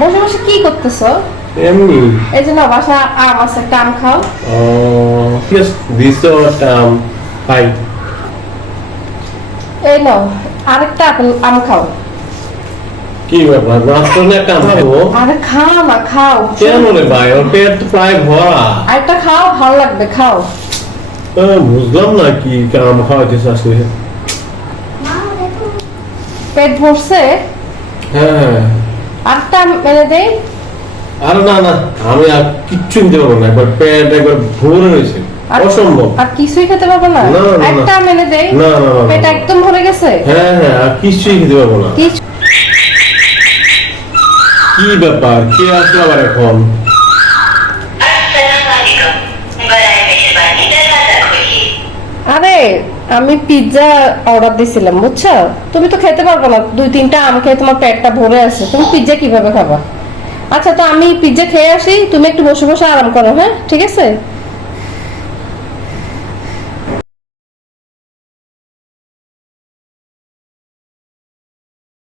বসে বসে কি করতেছো? এমনি। এই যে না বাসা আম আছে, একটা আম খাও। Yes, this পাই। এই নাও আরেকটা আপেল আম খাও। কি ব্যাপার, মাত্র না একটা আম খাবো? আরে খাও না, খাও। কেন রে ভাই, ওর পেট তো প্রায় ভরা। আরেকটা খাও, ভালো লাগবে, খাও। বুঝলাম না কি আম খাওয়াইতে চাস তুই। পেট ভরছে? হ্যাঁ। আরেকটা আম এনে দেই? আরে না না, আমি আর কিচ্ছু নিতে পারবো না, একবার পেট একবার ভরে রয়েছে, অসম্ভব। আর কিছুই খেতে পারবো না? না, না, না। একটা আম এনে দেই? না, না, না, না। পেট একদম ভরে গেছে? হ্যাঁ হ্যাঁ, আর কিছুই খেতে পারবো না। কিছু কি ব্যাপার, কে আসলো আবার এখন? আরে আমি পিৎজা অর্ডার দিছিলাম, বুঝছো? তুমি তো খেতে পারবে না, 2-3টা আম খেয়ে তোমার পেটটা ভরে আছে, তুমি পিৎজা কিভাবে খাবা? আচ্ছা তো আমি পিৎজা খেয়ে আসি, তুমি একটু বসে বসে আরাম করো, হ্যাঁ ঠিক আছে?